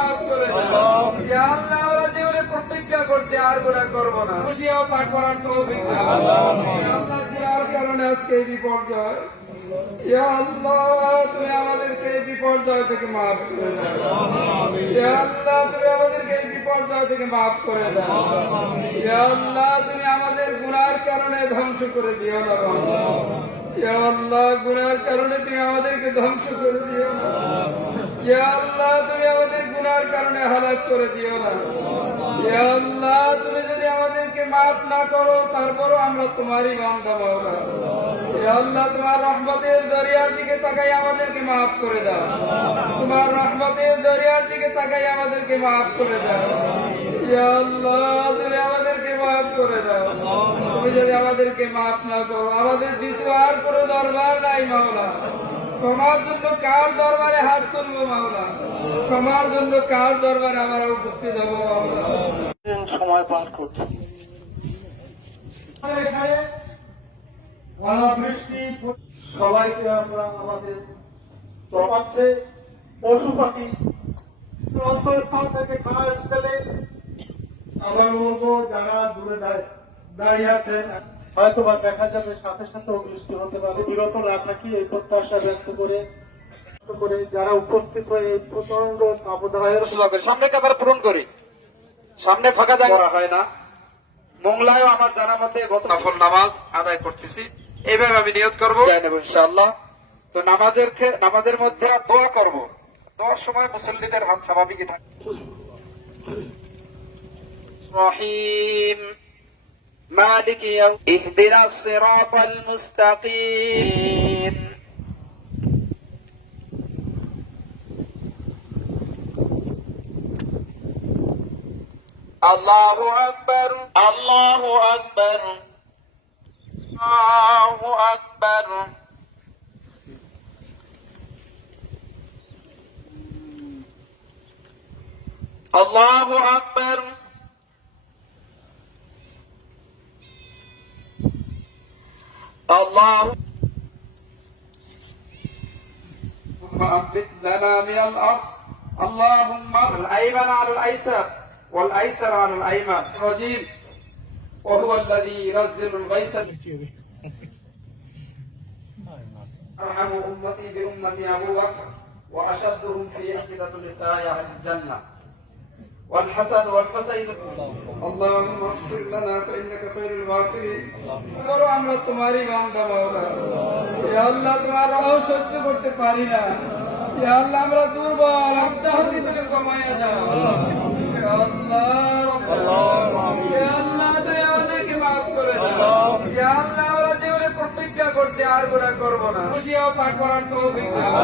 মাফ করে দাও। ইয়া আল্লাহ আমরা জীবনে প্রতিজ্ঞা করছি আর গুনাহ করব না, খুশিও তা করার তৌফিক দাও। ইয়া আল্লাহ যার কারণে আজকে এই বিপর্যয়, ইয়া আল্লাহ তুমি আমাদেরকে এই বিপর্যয় থেকে মাফ করে দাও। ইয়া আল্লাহ তুমি আমাদেরকে এই বিপর্যয় থেকে মাফ করে দাও। ইয়া আল্লাহ তুমি আমাদের গুনার কারণে ধ্বংস করে দিও না। ইয়া আল্লাহ গুনার কারণে তুমি আমাদেরকে ধ্বংস করে দিও না। ইয়া আল্লাহ তুমি আমাদের গুনার কারণে হালাক করে দিও না। ইয়া আল্লাহ তুমি যদি আমাদেরকে মাফ না করো তারপরও আমরা তোমারই বান্দা মাওলা। ইয়া আল্লাহ তোমার রহমতের দরিয়ার দিকে তাকাই আমাদেরকে মাফ করে দাও। তোমার রহমতের দরিয়ার দিকে তাকাই আমাদেরকে মাফ করে দাও। ইয়া আল্লাহ তুমি আমাদেরকে মাফ করে দাও। তুমি যদি আমাদেরকে মাফ না করো আমাদের দ্বিতীয় আর কোনো দরবার নাই মাওলা। তোমার জন্য কার দরবারে হাত তুলবো মাওলা? তোমার জন্য কার দরবারে আমরা উপস্থিত হবো মাওলা? সময় পাস করছি। এখানে বৃষ্টি সবাইকে আমরা আমাদের তফাচ্ছে পশু পাখি অন্তঃস্থল থেকে খাওয়া গেলে আমার মতো যারা দূরে দাঁড়িয়ে আছেন হয়তো বা দেখা যাবে সাথে সাথে বৃষ্টি হতে পারে। বিরত না থাকি এই প্রত্যাশা ব্যক্ত করে যারা উপস্থিত হয়ে এই প্রচন্ড তাপদাহের সামনে কাতার পূরণ করি, সামনে ফাঁকা জায়গা করা হয় না। মোংলায়ও আমার জানা মতে গত নফল নামাজ আদায় করতেছি, এইভাবে আমি নিয়ত করবো ইনশাআল্লাহ। তো নামাজের মধ্যে দোয়া করব, দোয়ার সময় মুসল্লিদের হাত স্বাভাবিকই থাকে। রহিম মালিক ইহদিনাস সিরাতাল মুস্তাকিম। আল্লাহু আকবার, আল্লাহু আকবার, আল্লাহু আকবার। আল্লাহু আকবার, আল্লাহ। أنبت لنا من الأرض اللهم الأيمن على الأيسر والأيسر على الأيمن الرجيم وهو الذي ينزل الغيث أرحم أمتي بأمتي أبو بكر وأشدهم في عقيدة النساء أهل الجنة والحسن والحسين اللهم اغفر لنا فإنك خير الغافرين। করো আমরা তোমারই বান্দা মাওলা। ইয়া আল্লাহ তোমার রহম সহ্য করতে পারি না। ইয়া আল্লাহ আমরা দুর্বল, আত্মহত্যা থেকে কমাইয়া দাও। ইয়া আল্লাহ, ইয়া আল্লাহ তুমি আমাদেরকে মাফ করে দাও। ইয়া আল্লাহ আমরা জীবনে প্রতিজ্ঞা করছি আর গুনাহ করব না, খুশিও তা করার তৌফিক দাও।